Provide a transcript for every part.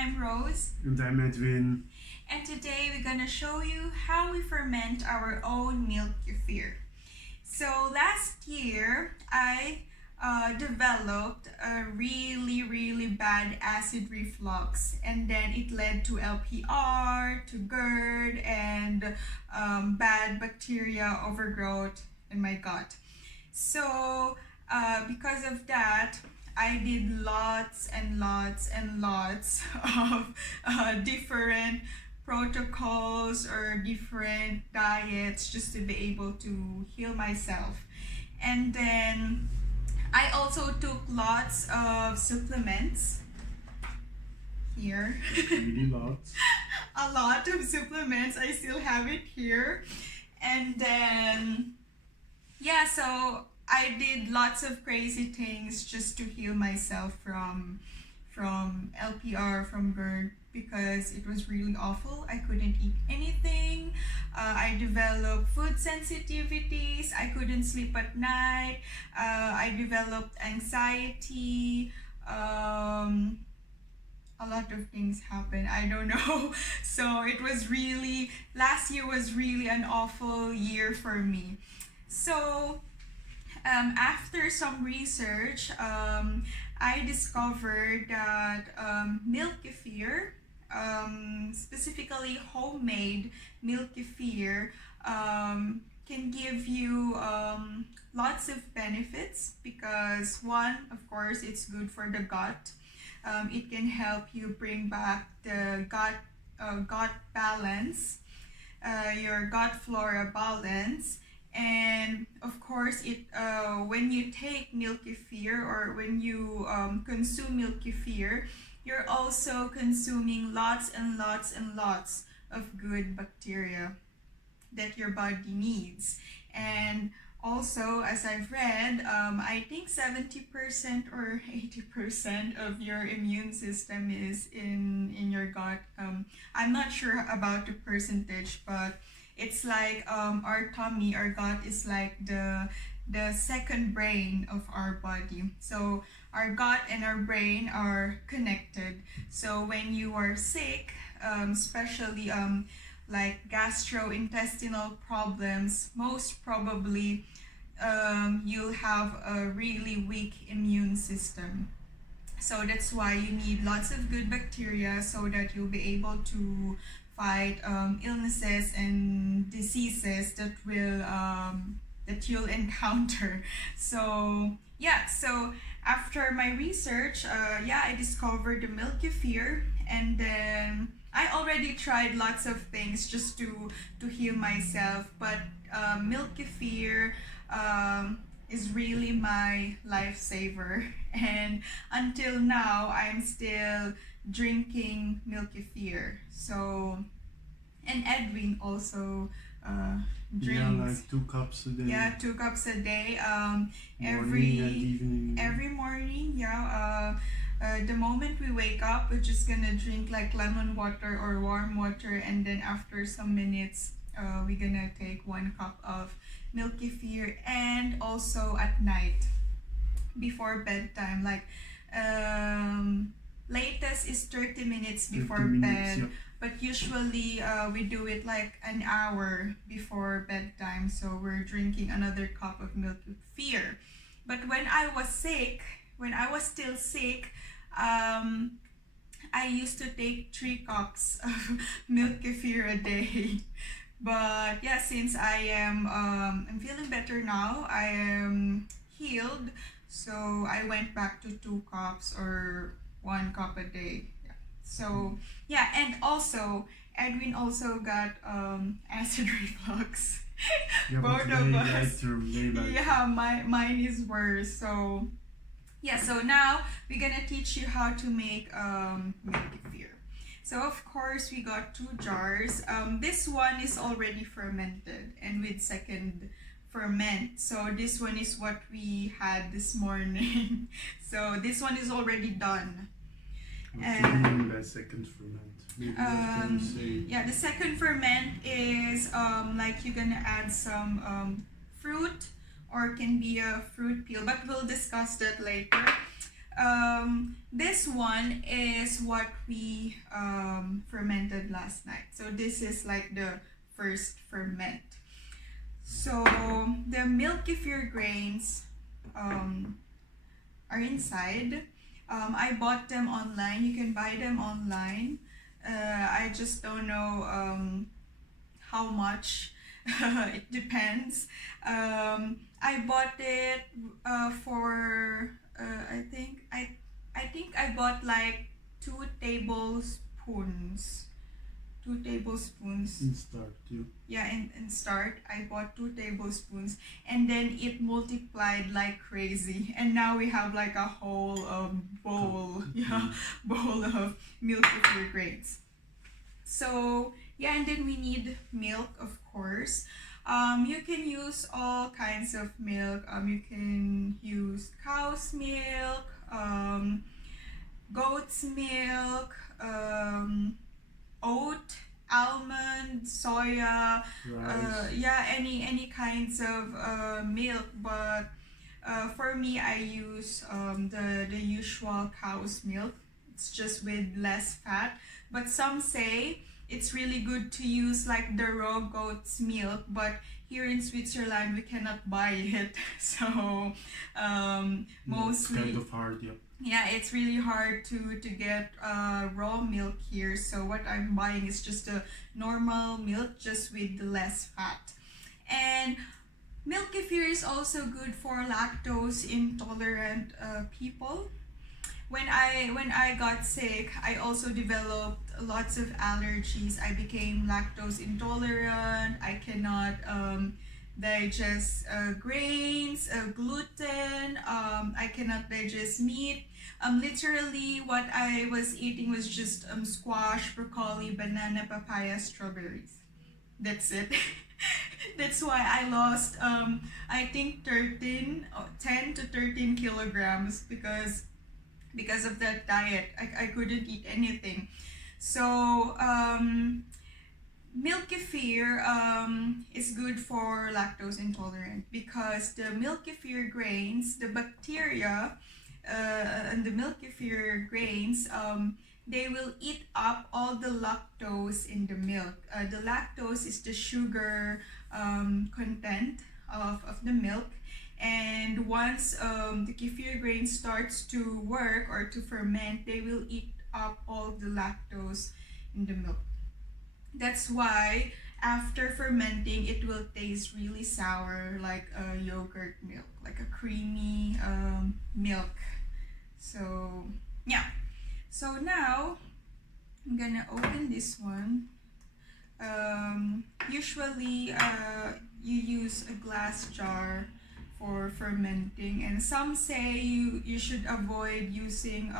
I'm Rose. And I'm Edwin. And today we're gonna show you how we ferment our own milk kefir. So last year, I developed a really bad acid reflux, and then it led to LPR, to Gerd, and bad bacteria overgrowth in my gut. So because of that, I did lots of different protocols or different diets just to be able to heal myself. And then I also took lots of supplements here. Really lots. A lot of supplements. I still have it here. And then yeah, so I did lots of crazy things just to heal myself from LPR, from Gerd, because it was really awful. I couldn't eat anything. I developed food sensitivities. I couldn't sleep at night. I developed anxiety. A lot of things happened. I don't know. So it was really, last year was really an awful year for me. So after some research, I discovered that milk kefir, specifically homemade milk kefir, can give you lots of benefits, because one, of course, it's good for the gut. It can help you bring back the gut balance, your gut flora balance. And of course, it when you take milk kefir, or when you consume milk kefir, you're also consuming lots of good bacteria that your body needs. And also, as I've read, I think 70% or 80% of your immune system is in your gut. I'm not sure about the percentage, but it's like our tummy, our gut is like the second brain of our body. So our gut and our brain are connected. So when you are sick, especially like gastrointestinal problems, most probably you'll have a really weak immune system. So that's why you need lots of good bacteria, so that you'll be able to fight illnesses and diseases that will that you'll encounter. So yeah, so after my research, I discovered the milk kefir, and then I already tried lots of things just to heal myself, but milk kefir is really my lifesaver, and until now I'm still drinking milk kefir. So, and Edwin also drinks. Yeah, like 2 cups a day. Yeah, 2 cups a day. Morning and evening. Every morning. Yeah. The moment we wake up, we're just gonna drink like lemon water or warm water, and then after some minutes, we're gonna take 1 cup of milk kefir. And also at night, before bedtime, like latest is 30 minutes before bed, yeah. But usually we do it like an hour before bedtime, so we're drinking another cup of milk kefir. But when I was still sick, I used to take 3 cups of milk kefir a day. But yeah, since I am I'm feeling better now, I am healed, so I went back to 2 cups or 1 cup a day. Yeah. So yeah, and also Edwin also got acid reflux. Yeah, Both but of they us. like Yeah, mine is worse. So yeah, so now we're gonna teach you how to make milk kefir. So of course we got 2 jars. This one is already fermented and with second ferment. So this one is what we had this morning. So this one is already done. What do you mean by second ferment? Maybe that can say. Yeah, the second ferment is like you're gonna add some fruit, or can be a fruit peel, but we'll discuss that later. This one is what we fermented last night. So this is like the first ferment. So the Milk Kefir Grains are inside. I bought them online. You can buy them online. I just don't know how much. It depends. I bought it for I think I bought like 2 tablespoons. 2 tablespoons. In start, yeah. Yeah, in start I bought 2 tablespoons, and then it multiplied like crazy, and now we have like a whole bowl. Yeah, bowl of Milk Kefir Grains. So yeah, and then we need milk, of course. You can use all kinds of milk. You can use cow's milk, goat's milk, oat, almond, soya, yeah, any kinds of milk. But for me, I use the usual cow's milk. It's just with less fat. But some say it's really good to use like the raw goat's milk, but here in Switzerland we cannot buy it. So mostly it's kind of hard, yeah. Yeah, it's really hard to get raw milk here. So what I'm buying is just a normal milk, just with less fat. And milk kefir is also good for lactose intolerant people. When I got sick, I also developed lots of allergies. I became lactose intolerant. I cannot digest grains, gluten. I cannot digest meat. Literally, what I was eating was just squash, broccoli, banana, papaya, strawberries. That's it. That's why I lost I think 10 to 13 kilograms because of that diet. I couldn't eat anything. So milk kefir is good for lactose intolerant, because the milk kefir grains, the bacteria and the milk kefir grains, they will eat up all the lactose in the milk. The lactose is the sugar content of the milk. And once the kefir grain starts to work or to ferment, they will eat up all the lactose in the milk. That's why after fermenting, it will taste really sour, like a yogurt milk, like a creamy milk. So yeah. So now I'm gonna open this one. Usually you use a glass jar for fermenting, and some say you should avoid using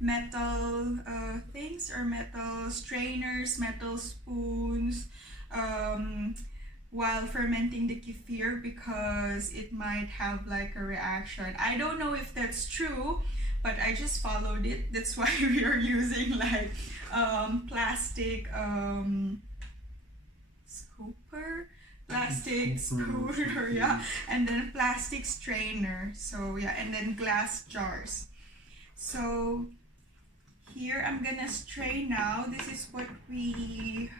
metal things, or metal strainers, metal spoons, while fermenting the kefir, because it might have like a reaction. I don't know if that's true, but I just followed it. That's why we are using like plastic scooper, plastic scooter, yeah, and then plastic strainer. So yeah, and then glass jars. So here I'm gonna strain now. This is what we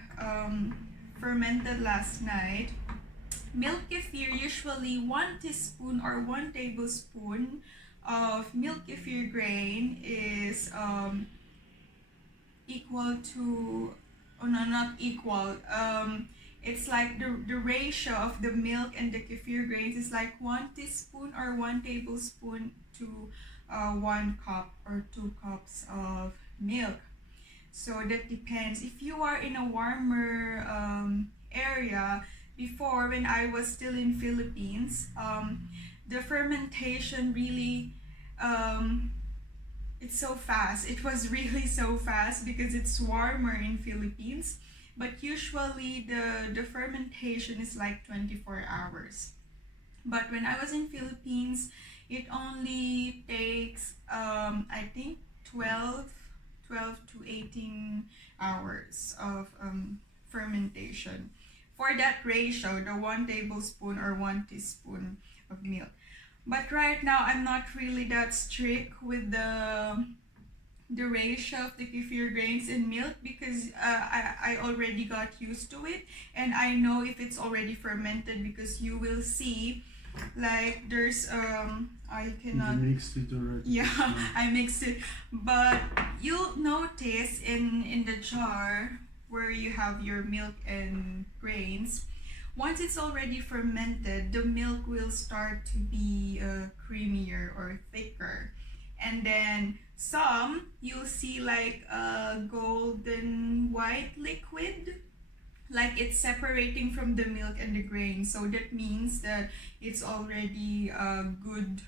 fermented last night. Milk kefir, usually 1 teaspoon or 1 tablespoon of milk kefir grain is equal to, oh no, not equal, it's like the ratio of the milk and the kefir grains is like 1 teaspoon or 1 tablespoon to 1 cup or 2 cups of milk. So that depends. If you are in a warmer area, before, when I was still in Philippines, the fermentation really it's so fast. It was really so fast because it's warmer in Philippines. But usually the fermentation is like 24 hours. But when I was in Philippines, it only takes I think 12 to 18 hours of fermentation for that ratio, the 1 tablespoon or 1 teaspoon of milk. But right now I'm not really that strict with the ratio of the kefir grains in milk because I already got used to it, and I know if it's already fermented because you will see like there's I cannot. You mixed it already. Yeah, I mixed it, but you'll notice in the jar where you have your milk and grains, once it's already fermented, the milk will start to be creamier or thicker, and then some you'll see like a golden white liquid, like it's separating from the milk and the grain. So that means that it's already good.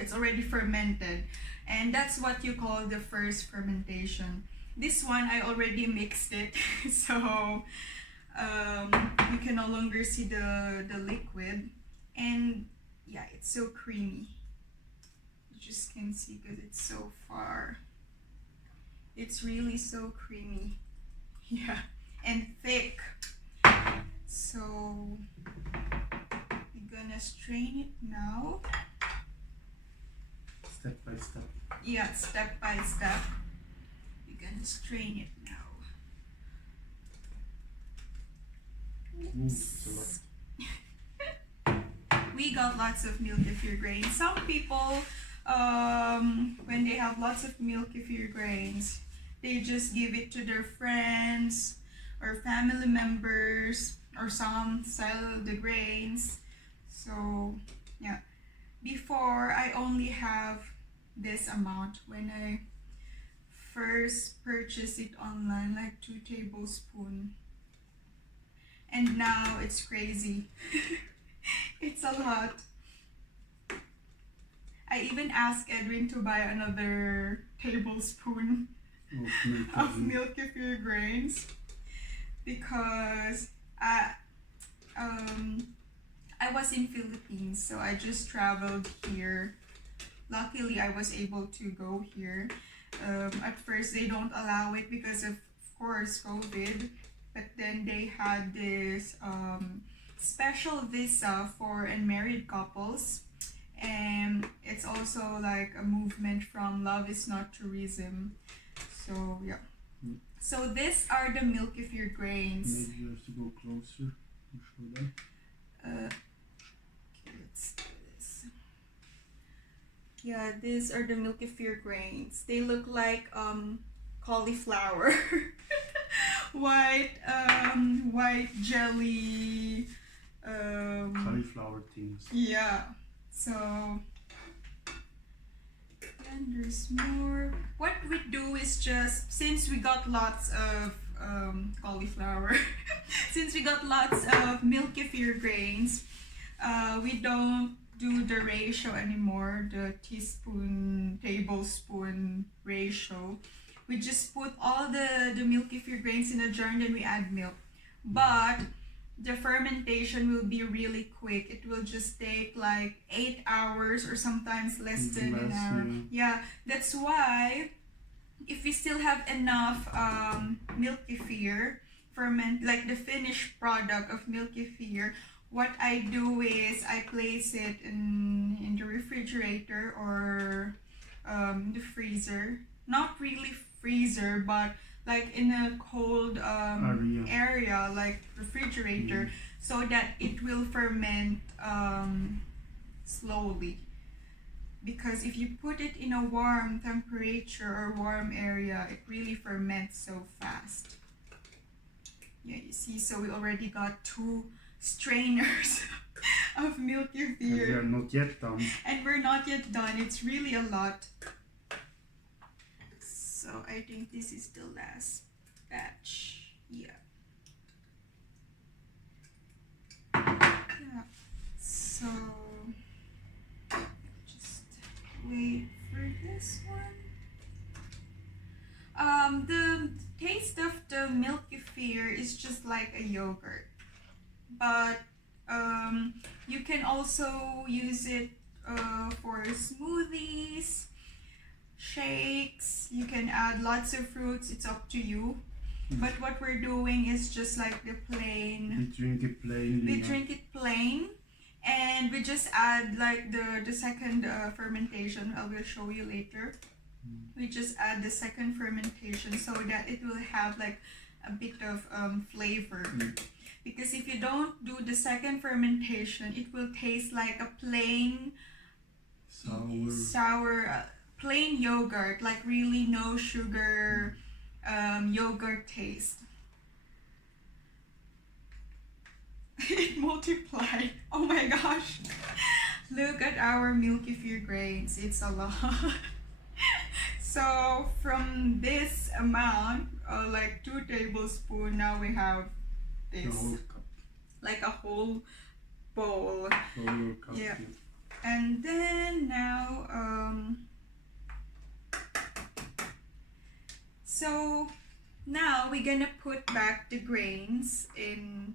It's already fermented, and that's what you call the first fermentation. This one I already mixed it, so you can no longer see the liquid, and yeah, it's so creamy. You just can see because it's so far. It's really so creamy, yeah, and thick. So we're gonna strain it now. Step by step. Yeah, step by step. We're gonna strain it now. Ooh, it's a lot. We got lots of milk kefir grains. Some people, when they have lots of milk kefir grains, they just give it to their friends or family members, or some sell the grains. So yeah, before I only have this amount when I first purchased it online, like 2 tablespoons, and now it's crazy. It's a lot. I even asked Edwin to buy another tablespoon of milk kefir grains because I was in Philippines, so I just traveled here. Luckily, I was able to go here. At first, they don't allow it because of course, COVID. But then they had this special visa for unmarried couples. And it's also like a movement from Love is Not Tourism. So, yeah. So, these are the milk kefir grains. Maybe you have to go closer and show them. Okay, let's do this. Yeah, these are the milk kefir grains. They look like cauliflower. White jelly. Cauliflower things. Yeah. So, and there's more. What we do is just, since we got lots of cauliflower, since we got lots of milk kefir grains, we don't do the ratio anymore, the teaspoon, tablespoon ratio. We just put all the milk kefir grains in a jar and then we add milk. But the fermentation will be really quick. It will just take like 8 hours or sometimes less than an hour. Yeah, that's why if we still have enough milk kefir, ferment, like the finished product of milk kefir, what I do is I place it in the refrigerator or the freezer. Not really freezer, but like in a cold area like refrigerator, so that it will ferment slowly. Because if you put it in a warm temperature or warm area, it really ferments so fast. Yeah, you see, so we already got 2 strainers of milk kefir. And we are not yet done. And we're not yet done. It's really a lot. So I think this is the last batch. Yeah. Yeah. So just wait for this one. The taste of the milk kefir is just like a yogurt, but you can also use it for smoothies, shakes. You can add lots of fruits, it's up to you. But what we're doing is just like the plain. We drink it plain. We drink it plain, and we just add like the second fermentation. I will show you later. We just add the second fermentation so that it will have like a bit of flavor. Because if you don't do the second fermentation, it will taste like a plain sour plain yogurt, like really no sugar yogurt taste. It multiplied. Oh my gosh. Look at our Milk Kefir Grains. It's a lot. So from this amount, like 2 tablespoons, now we have this. Like a whole bowl. Yeah. And then now, so now we're gonna put back the grains in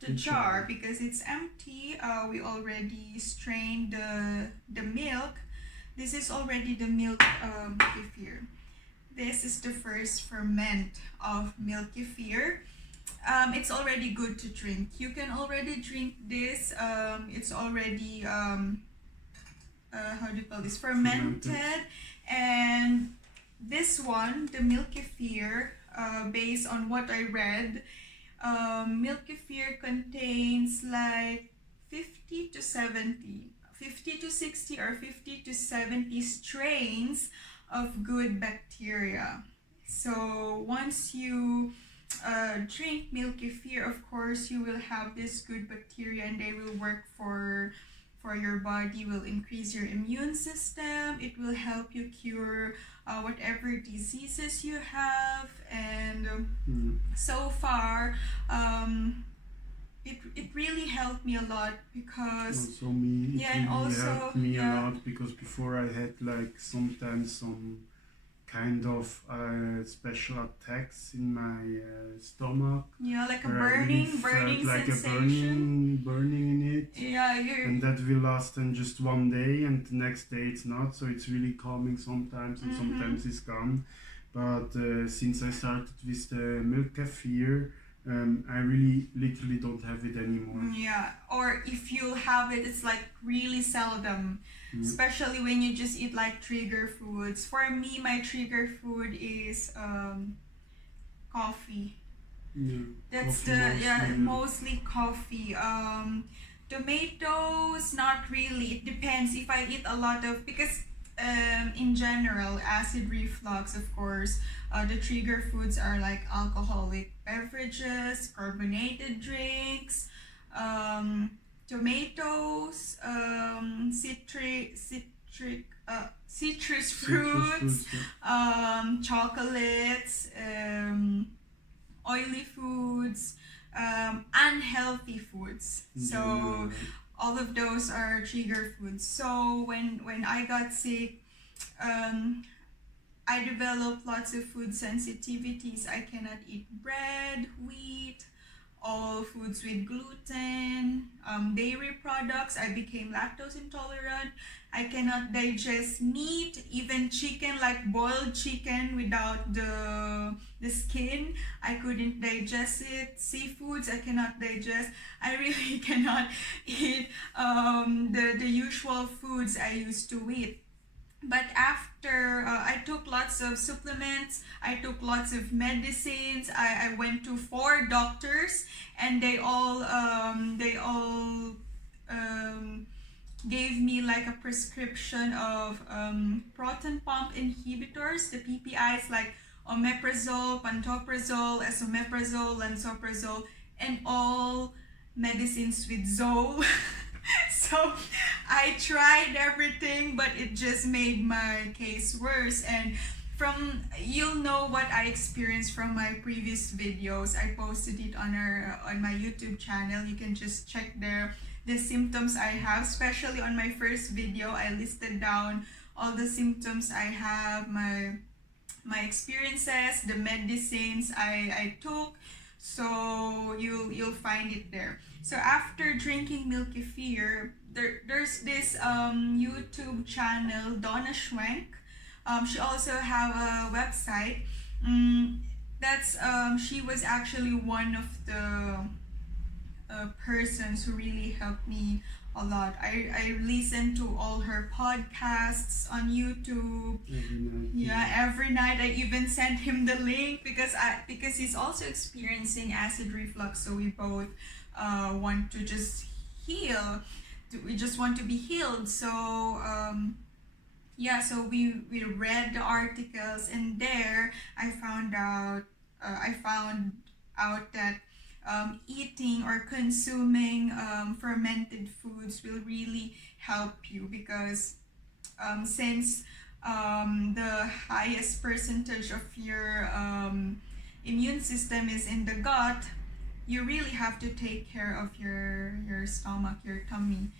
the jar because it's empty. We already strained the milk. This is already the milk kefir. This is the first ferment of milk kefir. It's already good to drink. You can already drink this. It's already how do you call this? Fermented. And this one, the milk kefir, based on what I read, milk kefir contains like 50 to 60 or 50 to 70 strains of good bacteria. So once you drink milk kefir, of course you will have this good bacteria and they will work for your body, will increase your immune system. It will help you cure whatever diseases you have. And so far it really helped me a lot because also me, it really helped me a lot because before I had like sometimes some kind of special attacks in my stomach. Yeah, like a burning like sensation. a burning in it. Yeah, and that will last then just one day, and the next day it's not. So it's really calming sometimes, and sometimes it's gone. But since I started with the milk kefir, I really literally don't have it anymore. Yeah, or if you have it, it's like really seldom. Especially when you just eat like trigger foods. For me, my trigger food is coffee. Yeah, that's coffee mostly coffee. Tomatoes, not really. It depends if I eat a lot of, because in general, acid reflux, of course, the trigger foods are like alcoholic beverages, carbonated drinks, tomatoes, citrus fruits, chocolates, oily foods, unhealthy foods. So all of those are trigger foods. So when I got sick, I developed lots of food sensitivities. I cannot eat bread, wheat, all foods with gluten, dairy products. I became lactose intolerant. I cannot digest meat, even chicken, like boiled chicken without the skin. I couldn't digest it. Seafoods, I cannot digest. I really cannot eat the usual foods I used to eat. But after I took lots of supplements, I took lots of medicines. I went to 4 doctors, and they all gave me like a prescription of proton pump inhibitors, the PPIs, like omeprazole, pantoprazole, esomeprazole, lansoprazole, and all medicines with Zol. So I tried everything, but it just made my case worse. And you'll know what I experienced from my previous videos. I posted it on my YouTube channel. You can just check there the symptoms I have. Especially on my first video, I listed down all the symptoms I have, my experiences, the medicines I took. So you'll find it there. So after drinking milk kefir, there's this YouTube channel, Donna Schwenk. She also have a website. She was actually one of the persons who really helped me a lot. I listen to all her podcasts on YouTube. Every night. Yeah, every night. I even sent him the link because he's also experiencing acid reflux. So we both want to just heal. We just want to be healed. So yeah, so we read the articles, and there I found out that eating or consuming fermented foods will really help you, because since the highest percentage of your immune system is in the gut, you really have to take care of your stomach, your tummy.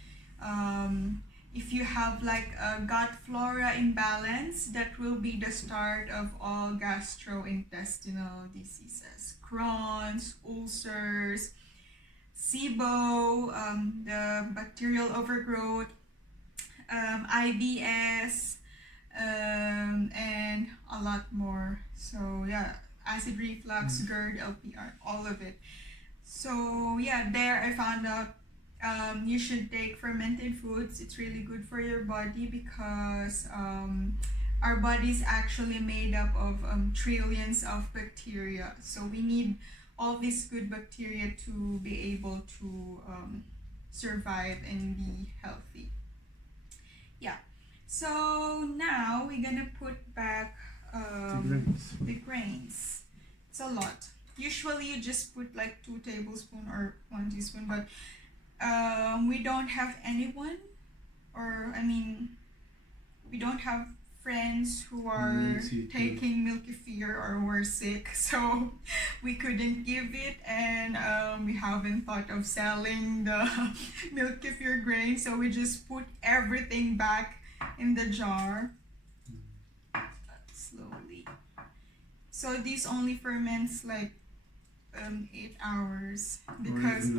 If you have like a gut flora imbalance, that will be the start of all gastrointestinal diseases: Crohn's, ulcers, SIBO, the bacterial overgrowth, IBS, and a lot more. So yeah, acid reflux, Gerd, LPR, all of it. So yeah, there I found out you should take fermented foods. It's really good for your body, because our body is actually made up of trillions of bacteria. So we need all these good bacteria to be able to survive and be healthy. Yeah. So now we're gonna put back the grains. It's a lot. Usually you just put like 2 tablespoons or 1 teaspoon, but we don't have anyone, or I mean, we don't have friends who are taking milk kefir or were sick, so we couldn't give it, and we haven't thought of selling the milk kefir grains, so we just put everything back in the jar slowly. So this only ferments like 8 hours, because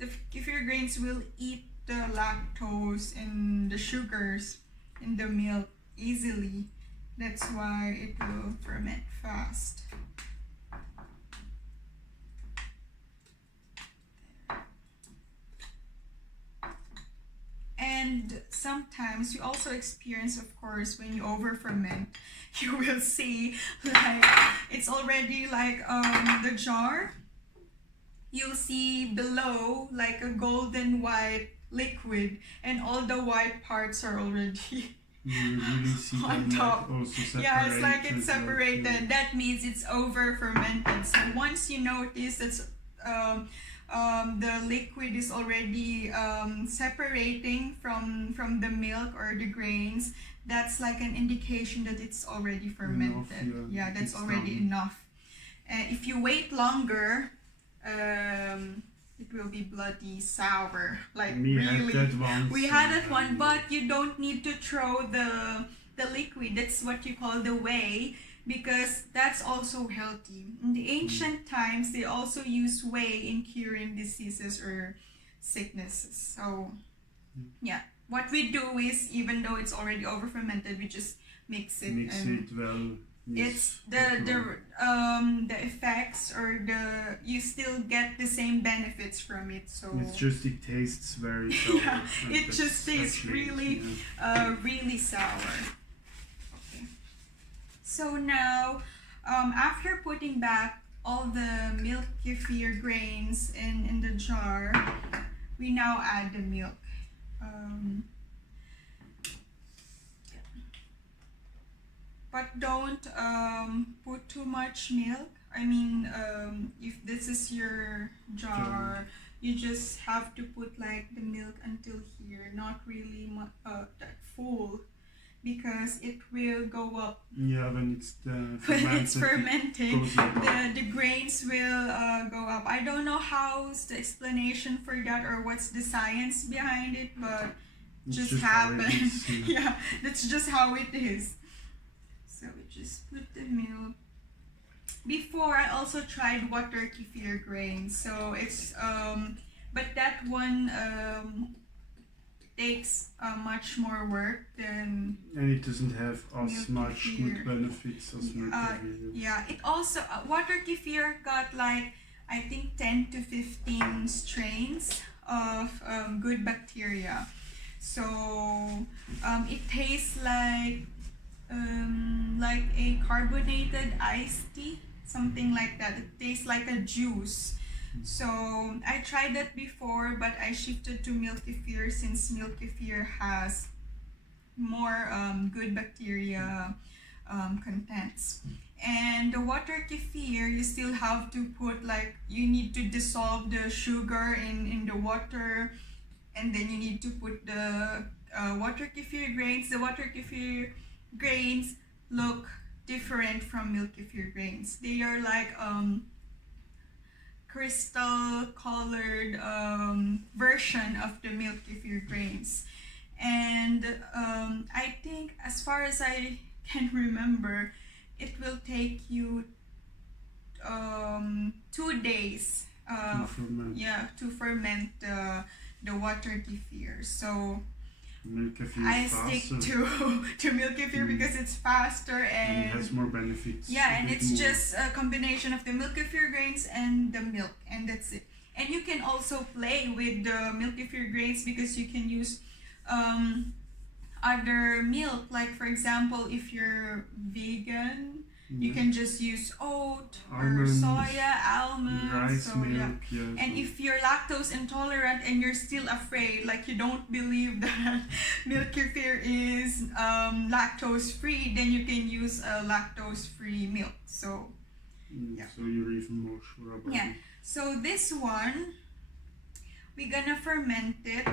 the kefir grains will eat the lactose and the sugars in the milk easily. That's why it will ferment fast. And sometimes you also experience, of course, when you over ferment, you will see like it's already like the jar. You'll see below like a golden white liquid, and all the white parts are already really see on top. Yeah, it's like it's separated. Like, That means it's over fermented. So once you notice that's the liquid is already separating from the milk or the grains, that's like an indication that it's already fermented. Enough, yeah, that's it's already done. enough. And if you wait longer, it will be bloody sour. Like we really, had that one. we had that one, but you don't need to throw the liquid. That's what you call the whey, because that's also healthy. In the ancient times, they also use whey in curing diseases or sicknesses. So yeah, what we do is, even though it's already over fermented, we just mix it. Mix and it well. it's the effects, or you still get the same benefits from it. So it's just, it tastes very sour. yeah, it just tastes really really sour. Okay. So now after putting back all the milk kefir grains in the jar, we now add the milk. But don't put too much milk. I mean, if this is your jar, you just have to put like the milk until here, not really that full, because it will go up. Yeah, when it's When it's fermenting, like the grains will go up. I don't know how's the explanation for that, or what's the science behind it, but just happens. Yeah, that's just how it is. So we just put the milk. Before, I also tried water kefir grains. So it's but that one takes much more work than. And it doesn't have as much kefir. good benefits as milk kefir. Yeah, it also water kefir got like I think 10 to 15 strains of good bacteria. So it tastes like a carbonated iced tea, something like that. It tastes like a juice. So I tried that before, but I shifted to Milk Kefir since Milk Kefir has more good bacteria contents. And the water kefir, you still have to put, like, you need to dissolve the sugar in the water, and then you need to put the water kefir grains. The water kefir grains look different from Milk Kefir grains. They are like crystal colored version of the Milk Kefir grains. And I think, as far as I can remember, it will take you 2 days to ferment the water kefir. So Milk Kefir I is stick faster. to Milk Kefir because it's faster And it and has more benefits. yeah, a and bit it's more. just a combination of the Milk Kefir grains and the milk, and that's it. And you can also play with the Milk Kefir grains because you can use other milk, like for example, if you're vegan, you can just use oat Almonds, or soya, almonds, rice so milk, yeah. yeah. And if you're lactose intolerant and you're still afraid, like you don't believe that Milk Kefir is lactose free, then you can use lactose free milk. So yeah. So you're even more sure about yeah. it. So this one, we're gonna ferment it.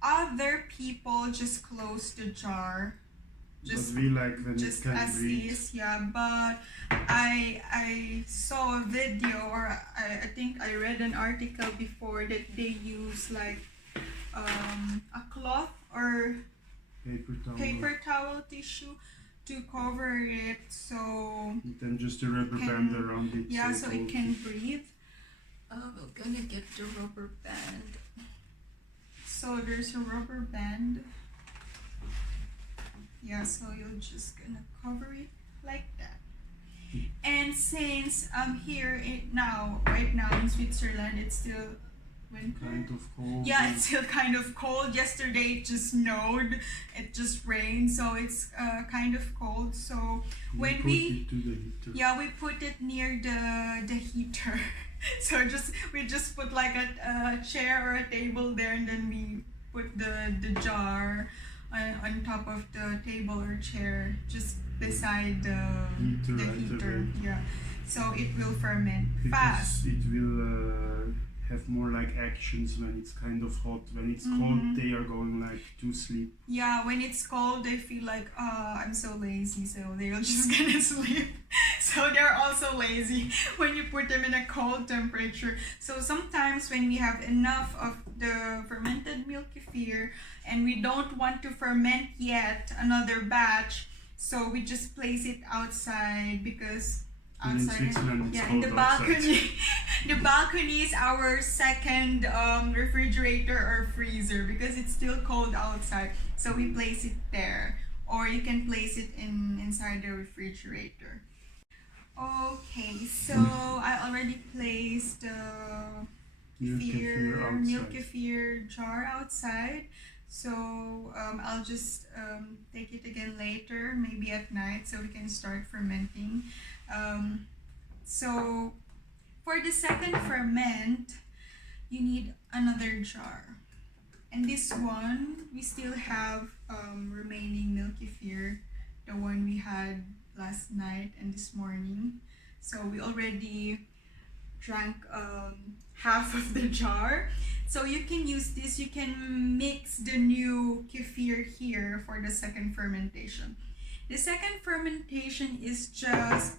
Other people just close the jar, just but we like when just it can as breathe. is, yeah. But I saw a video, or I think I read an article before that they use like a cloth or paper towel tissue to cover it, so And then just a rubber band around it. yeah, so it holds can breathe. We're gonna get the rubber band. So there's a rubber band. Yeah, so you're just gonna cover it like that. And since I'm here right now in Switzerland, it's still winter. Kind of cold. Yeah, it's still kind of cold. Yesterday it just snowed, it just rained, so it's kind of cold. So when put it to the heater. yeah, we put it near the heater. So we just put like a chair or a table there, and then we put the jar on top of the table or chair, just beside the heater. Yeah, so it will ferment fast. Because it will have more like actions when it's kind of hot. When it's cold, they are going like to sleep. Yeah, when it's cold, they feel like, I'm so lazy, so they're just gonna sleep. So they're also lazy when you put them in a cold temperature. So sometimes when we have enough of the fermented Milk Kefir and we don't want to ferment yet another batch, so we just place it outside, because outside, in Switzerland, it's in the cold balcony. outside. The balcony is our second refrigerator or freezer, because it's still cold outside. So we place it there, or you can place it inside the refrigerator. Okay, so I already placed the Milk Kefir jar outside. So I'll just take it again later, maybe at night, so we can start fermenting. So for the second ferment, you need another jar. And this one, we still have remaining Milk Kefir, the one we had last night and this morning. So we already drank half of the jar. So you can use this, you can mix the new kefir here for the second fermentation. The second fermentation is just,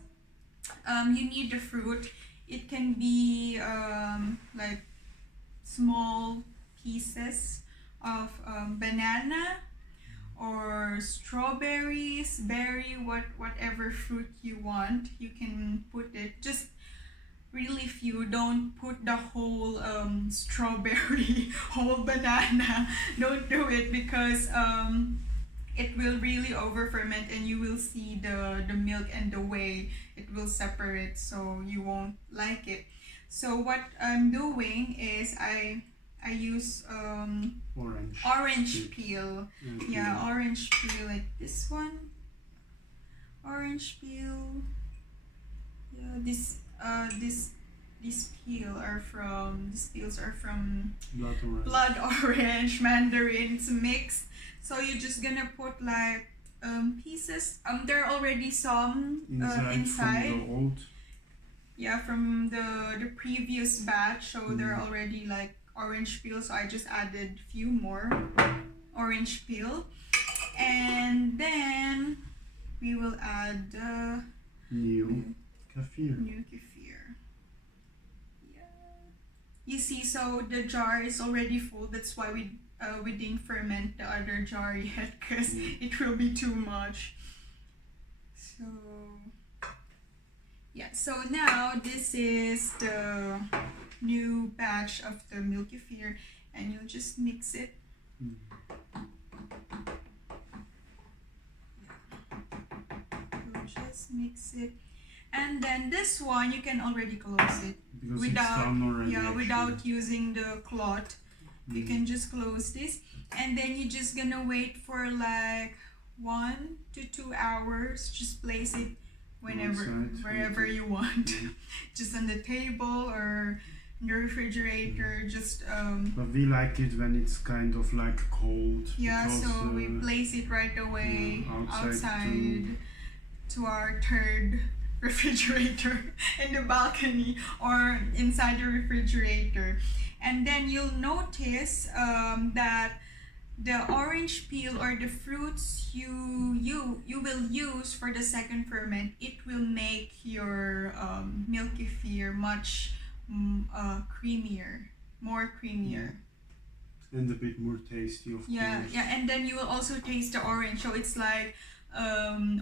you need the fruit. It can be like small pieces of banana or strawberries, berry, whatever fruit you want. You can put it, just really few. Don't put the whole strawberry, whole banana. Don't do it, because it will really over ferment, and you will see the milk and the whey, it will separate, so you won't like it. So what I'm doing is I use orange peel. Yeah, orange peel, like this one. Orange peel. Yeah, these peels are from blood orange, mandarin. It's mixed. So you're just gonna put like pieces. There are already some inside. From the old. Yeah, from the previous batch. So there are already like orange peel. So I just added a few more orange peel, and then we will add Milk Kefir. Yeah. You see, so the jar is already full. That's why we didn't ferment the other jar yet, because it will be too much. So yeah. So now this is the new batch of the Milk Kefir, and you'll just mix it. Just mix it, and then this one you can already close it Because without using the cloth. You can just close this, and then you're just gonna wait for like 1 to 2 hours. Just place it wherever you want, just on the table or in the refrigerator. Just But we like it when it's kind of like cold. Yeah, because, so we place it right away outside to our third refrigerator in the balcony or inside the refrigerator. And then you'll notice that the orange peel or the fruits you will use for the second ferment, it will make your milk kefir much more creamier. And a bit more tasty, of course. Yeah, and then you will also taste the orange. So it's like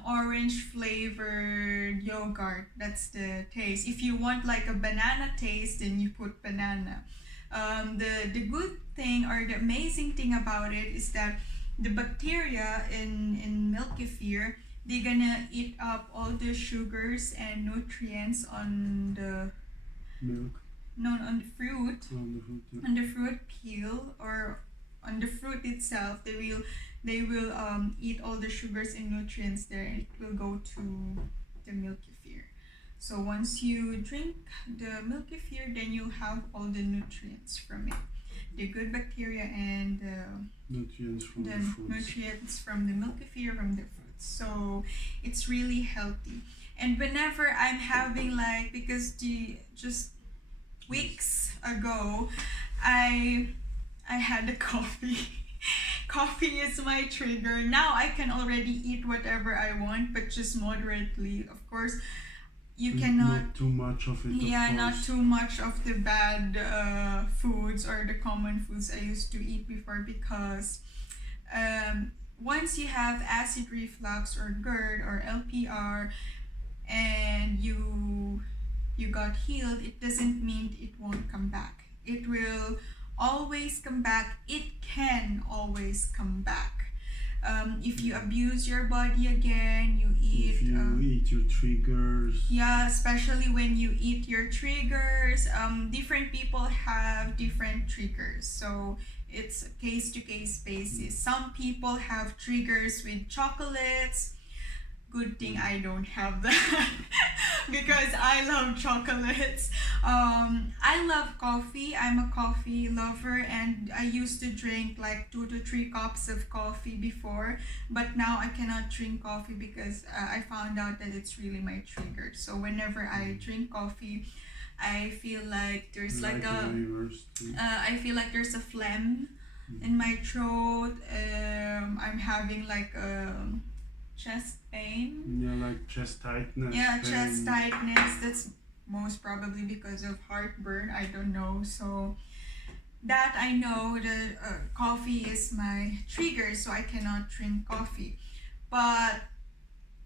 orange flavored yogurt. That's the taste. If you want like a banana taste, then you put banana. The good thing or the amazing thing about it is that the bacteria in milk kefir, they're gonna eat up all the sugars and nutrients on the milk. No, on the fruit. Yeah. On the fruit peel or on the fruit itself, they will eat all the sugars and nutrients there, and it will go to the milk kefir. So once you drink the milk kefir, then you'll have all the nutrients from it, the good bacteria and nutrients from the fruits. Nutrients from the milk kefir from the fruits. So it's really healthy. And whenever I'm having like, because just weeks ago, I had a coffee. Coffee is my trigger. Now I can already eat whatever I want, but just moderately. Of course, you cannot. Not too much of it. Yeah, not too much of the bad foods or the common foods I used to eat before, because once you have acid reflux or Gerd or LPR and you got healed, it doesn't mean it won't come back. It will always come back. It can always come back. If you abuse your body again, you eat. If you eat your triggers. Yeah, especially when you eat your triggers. Different people have different triggers, so it's a case-to-case basis. Some people have triggers with chocolates. Good thing I don't have that because I love chocolates. I love coffee. I'm a coffee lover, and I used to drink like 2 to 3 cups of coffee before, but now I cannot drink coffee because I found out that it's really my trigger. So whenever I drink coffee, I feel like there's I feel like there's a phlegm in my throat. I'm having like chest pain. Yeah, like chest tightness. Yeah, chest tightness. That's most probably because of heartburn. I don't know. So that I know the coffee is my trigger, so I cannot drink coffee. But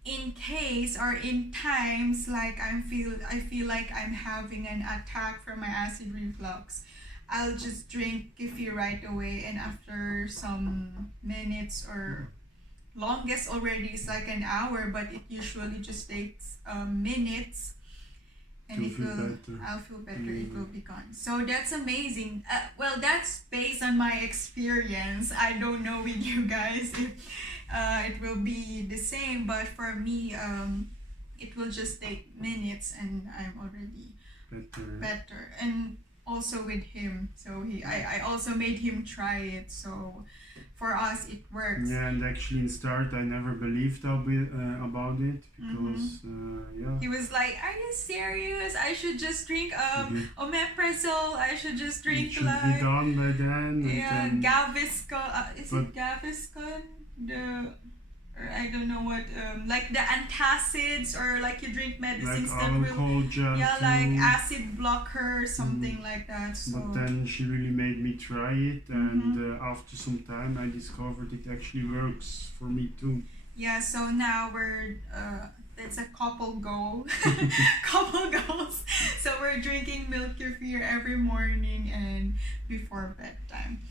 in case or in times like I feel like I'm having an attack from my acid reflux, I'll just drink kefir right away, and after some minutes or longest already is like an hour, but it usually just takes minutes, and I'll feel better. It will be gone. So that's amazing. Well, that's based on my experience. I don't know with you guys if it will be the same, but for me, it will just take minutes, and I'm already better. And also with him, so I also made him try it. So for us, it works. Yeah, and actually in start I never believed about it because he was like, "Are you serious? I should just drink omeprazole. I should just drink it should be done by then." Yeah, Gaviscon. Is it Gaviscon? I don't know what, like the antacids, or like you drink medicines like that will, yeah, like acid blocker, something like that. So. But then she really made me try it, and after some time I discovered it actually works for me too. Yeah, so now we're it's a couple goal, couple goals. So we're drinking milk kefir every morning and before bedtime.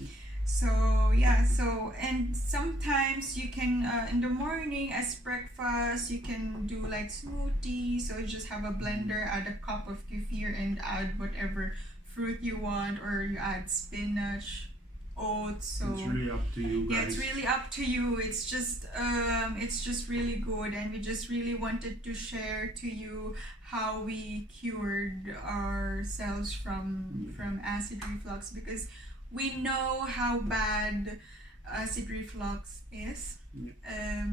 So yeah, so and sometimes you can in the morning as breakfast you can do like smoothie. So you just have a blender, add a cup of kefir, and add whatever fruit you want, or you add spinach, oats. So it's really up to you guys. Yeah, it's really up to you. It's just really good, and we just really wanted to share to you how we cured ourselves from acid reflux, because we know how bad acid reflux is. Yeah.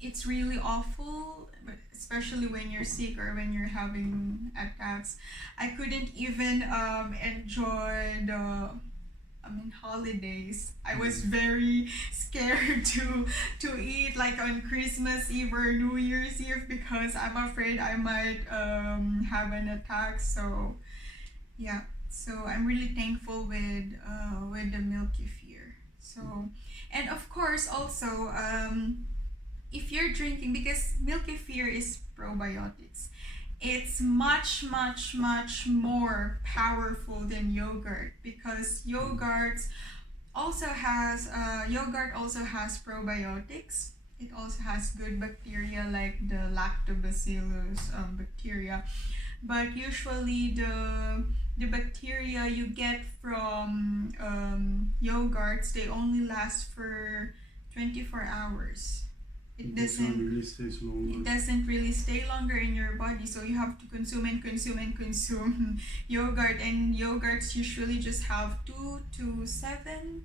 It's really awful, especially when you're sick or when you're having attacks. I couldn't even enjoy the holidays. I was very scared to eat like on Christmas Eve or New Year's Eve, because I'm afraid I might have an attack. So yeah. So I'm really thankful with the milk kefir. So, and of course also if you're drinking, because milk kefir is probiotics, it's much more powerful than yogurt, because yogurt also has probiotics. It also has good bacteria like the lactobacillus bacteria, but usually the bacteria you get from yogurts, they only last for 24 hours. It doesn't really stay longer in your body, so you have to consume yogurt, and yogurts usually just have 2 to 7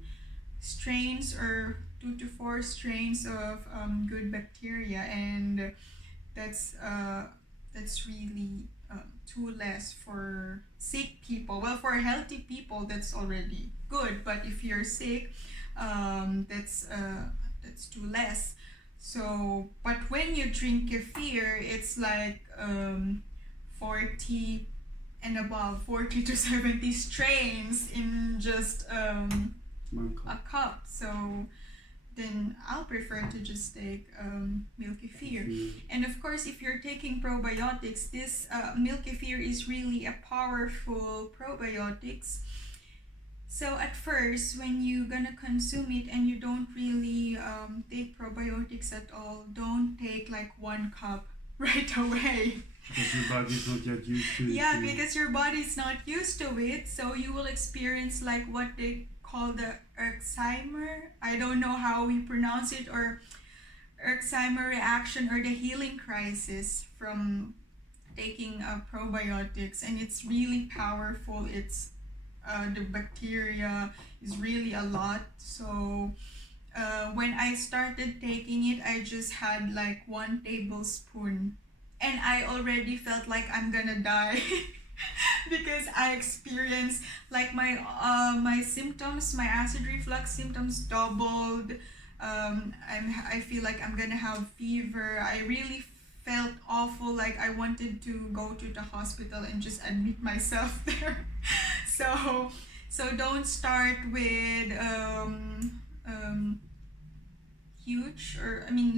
strains or 2 to 4 strains of good bacteria, and that's really too less for sick people. Well, for healthy people that's already good, but if you're sick, that's too less. So, but when you drink kefir, it's like 40 and above, 40 to 70 strains in just a cup. So then I'll prefer to just take milk kefir. And of course, if you're taking probiotics, this milk kefir is really a powerful probiotics. So at first, when you're gonna consume it and you don't really take probiotics at all, don't take like 1 cup right away. Because your body's not yet used to it. Yeah, because your body's not used to it, so you will experience like what they call the Alzheimer. I don't know how we pronounce it, or Alzheimer reaction, or the healing crisis from taking probiotics, and it's really powerful. It's the bacteria is really a lot. So when I started taking it, I just had like 1 tablespoon, and I already felt like I'm gonna die. Because I experienced like my symptoms, my acid reflux symptoms doubled. I feel like I'm gonna have fever. I really felt awful, like I wanted to go to the hospital and just admit myself there. So don't start with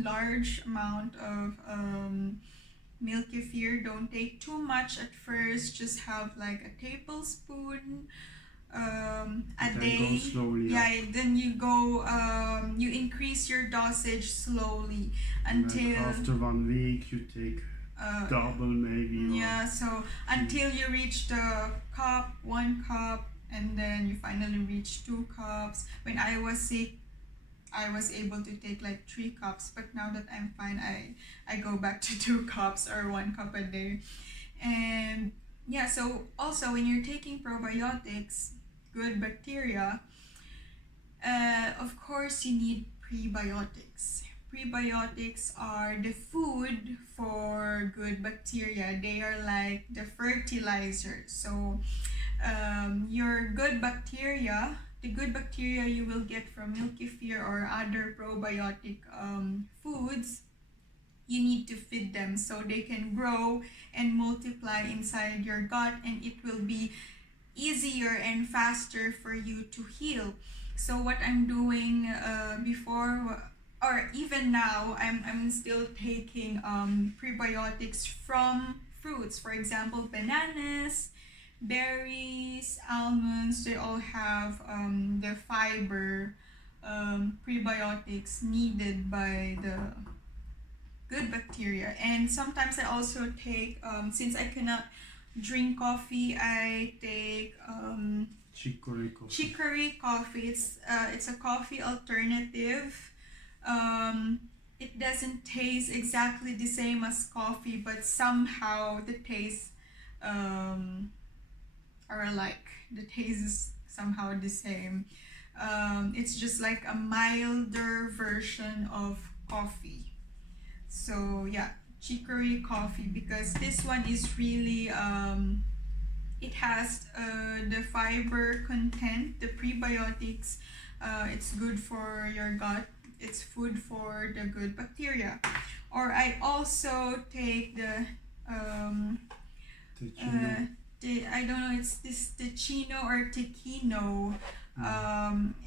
large amount of milk kefir. Don't take too much at first. Just have like a tablespoon a Then day. go slowly Yeah, then you go, you increase your dosage slowly until like after 1 week you take double maybe. Yeah, so until you reach the cup, 1 cup, and then you finally reach 2 cups. When I was sick, I was able to take like 3 cups, but now that I'm fine, I go back to 2 cups or 1 cup a day. And yeah, so also when you're taking probiotics, good bacteria, of course you need prebiotics. Prebiotics are the food for good bacteria. They are like the fertilizer. So your good bacteria, the good bacteria you will get from milk kefir or other probiotic foods, you need to feed them so they can grow and multiply inside your gut, and it will be easier and faster for you to heal. So what I'm doing before or even now, I'm still taking prebiotics from fruits. For example, bananas, berries, almonds, they all have the fiber prebiotics needed by the good bacteria. And sometimes I also take, since I cannot drink coffee, I take Chicory coffee. chicory coffee. It's a coffee alternative. It doesn't taste exactly the same as coffee, but somehow the taste are alike. The taste is somehow the same. It's just like a milder version of coffee. So yeah, chicory coffee, because this one is really it has the fiber content, the prebiotics. It's good for your gut. It's food for the good bacteria. Or I also take the I don't know, it's this Ticino or Tequino.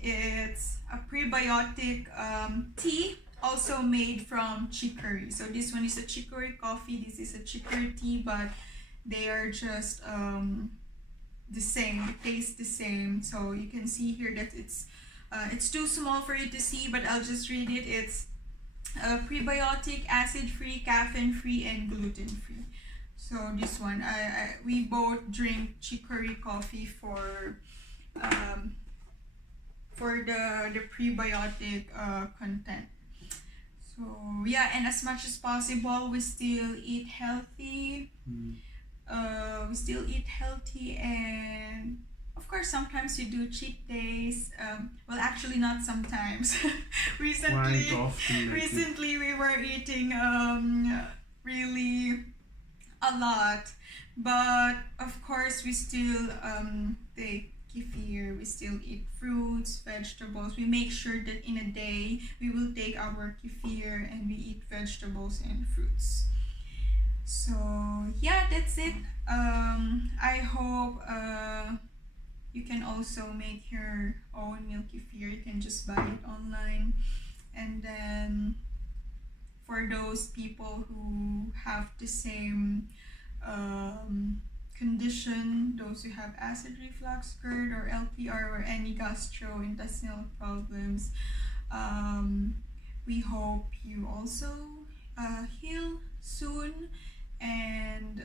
It's a prebiotic tea, also made from chicory. So this one is a chicory coffee, this is a chicory tea, but they are just the same, it tastes the same. So you can see here that it's too small for you to see, but I'll just read it. It's prebiotic, acid-free, caffeine-free, and gluten-free. So this one, we both drink chicory coffee for the prebiotic content. So yeah, and as much as possible, we still eat healthy. We still eat healthy, and of course, sometimes you do cheat days. Well, actually, not sometimes. Recently, we were eating really a lot, but of course, we still take kefir. We still eat fruits, vegetables. We make sure that in a day we will take our kefir and we eat vegetables and fruits. So yeah, that's it. I hope you can also make your own milk kefir. You can just buy it online. And then for those people who have the same condition, those who have acid reflux, Gerd, or LPR, or any gastrointestinal problems, we hope you also heal soon. And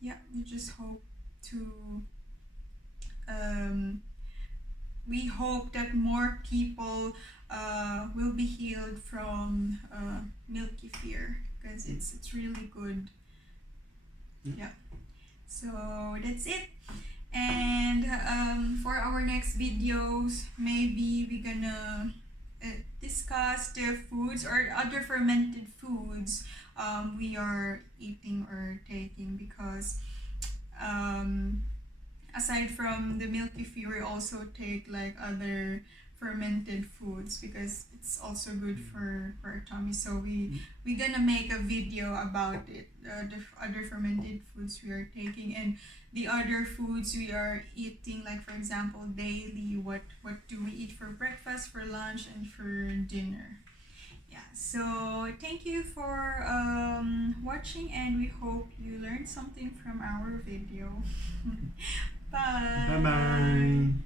yeah, we just hope to we hope that more people will be healed from milk kefir, because it's really good. Yeah, so that's it. And for our next videos, maybe we're gonna discuss the foods or other fermented foods we are eating or taking, because aside from the milk kefir, we also take like other fermented foods, because it's also good for our tummy. So we're gonna make a video about it, the other fermented foods we are taking, and the other foods we are eating, like for example daily, what do we eat for breakfast, for lunch, and for dinner. Yeah, so thank you for watching, and we hope you learned something from our video. Bye. Bye bye.